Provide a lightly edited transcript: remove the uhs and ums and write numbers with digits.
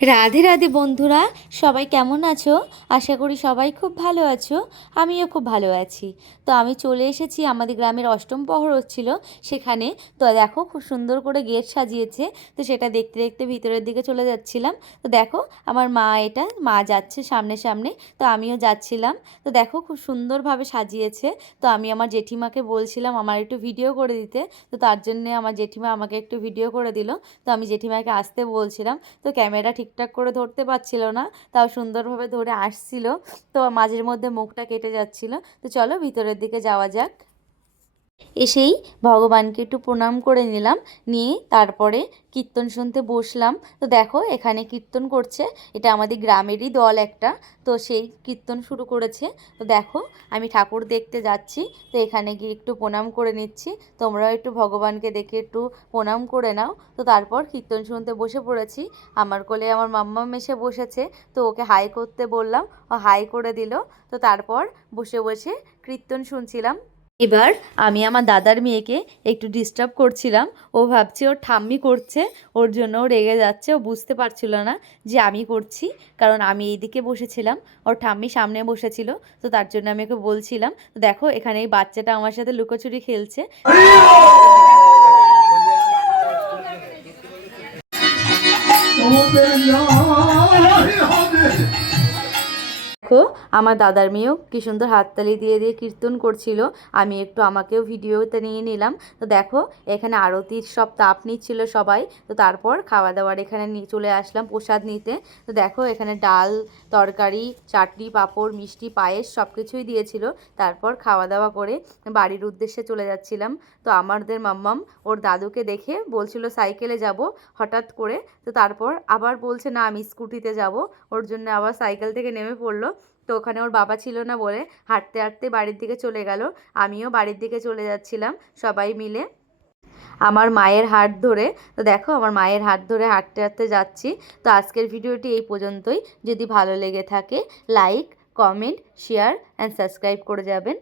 রাধে রাধে বন্ধুরা, সবাই কেমন আছো? আশা করি সবাই খুব ভালো আছো। আমিও খুব ভালো আছি। তো আমি চলে এসেছি, আমাদের গ্রামের অষ্টম প্রহর হচ্ছিল সেখানে। তো দেখো খুব সুন্দর করে গেট সাজিয়েছে। তো সেটা দেখতে দেখতে ভিতরের দিকে চলে যাচ্ছিলাম। তো দেখো আমার মা যাচ্ছে সামনে সামনে, তো আমিও যাচ্ছিলাম। তো দেখো খুব সুন্দরভাবে সাজিয়েছে। তো আমি আমার জেঠিমাকে বলছিলাম আমার একটু ভিডিও করে দিতে। তো তার জন্যে আমার জেঠিমা আমাকে একটু ভিডিও করে দিল। তো আমি জেঠিমাকে আসতে বলছিলাম, তো ক্যামেরা ঠিকঠাক করে ধরতে পারছিল না, তাও সুন্দরভাবে ধরে আসছিল। তো মাঝের মধ্যে মুখটা কেটে যাচ্ছিল। তো চলো ভিতরের দিকে যাওয়া যাক। এসেই ভগবানকে একটু প্রণাম করে নিলাম, নিয়ে তারপরে কীর্তন শুনতে বসলাম। তো দেখো এখানে কীর্তন করছে, এটা আমাদের গ্রামেরই দল একটা। তো সেই কীর্তন শুরু করেছে। তো দেখো আমি ঠাকুর দেখতে যাচ্ছি, তো এখানে গিয়ে একটু প্রণাম করে নিচ্ছি। তোমরাও একটু ভগবানকে দেখে একটু প্রণাম করে নাও। তো তারপর কীর্তন শুনতে বসে পড়েছি। আমার কোলে আমার মাম্মাম এসে বসেছে, তো ওকে হাই করতে বললাম, ও হাই করে দিল। তো তারপর বসে বসে কীর্তন শুনছিলাম। এবার আমি আমার দাদার মেয়েকে একটু ডিস্টার্ব করছিলাম। ও ভাবছে ওর ঠাম্মি করছে, ওর জন্য ও রেগে যাচ্ছে। ও বুঝতে পারছিল না যে আমি করছি, কারণ আমি এইদিকে বসেছিলাম, ওর ঠাম্মি সামনে বসেছিল। তো তার জন্য আমি ওকে বলছিলাম। তো দেখো এখানে এই বাচ্চাটা আমার সাথে লুকোচুরি খেলছে। দেখো আমার দাদার মেয়েও কি সুন্দর হাততালি দিয়ে দিয়ে কীর্তন করছিল। আমি একটু আমাকেও ভিডিওতে নিয়ে নিলাম। তো দেখো এখানে আরতির সব তাপ নিচ্ছিল সবাই। তো তারপর খাওয়া দাওয়ার এখানে চলে আসলাম প্রসাদ নিতে। তো দেখো এখানে ডাল, তরকারি, চাটনি, পাঁপড়, মিষ্টি, পায়েস সব কিছুই দিয়েছিল। তারপর খাওয়া দাওয়া করে বাড়ির উদ্দেশ্যে চলে যাচ্ছিলাম। তো আমাদের মাম্মাম ওর দাদুকে দেখে বলছিল সাইকেলে যাব হঠাৎ করে। তো তারপর আবার বলছে না আমি স্কুটিতে যাব, ওর জন্য আবার সাইকেল থেকে নেমে পড়লো। তো ওখানে ওর বাবা ছিল না বলে হাঁটতে হাঁটতে বাড়ির দিকে চলে গেল। আমিও বাড়ির দিকে চলে যাচ্ছিলাম সবাই মিলে আমার মায়ের হাত ধরে। তো দেখো আমার মায়ের হাত ধরে হাঁটতে হাঁটতে যাচ্ছি। তো আজকের ভিডিওটি এই পর্যন্তই। যদি ভালো লেগে থাকে like, comment, share and subscribe করে যাবেন।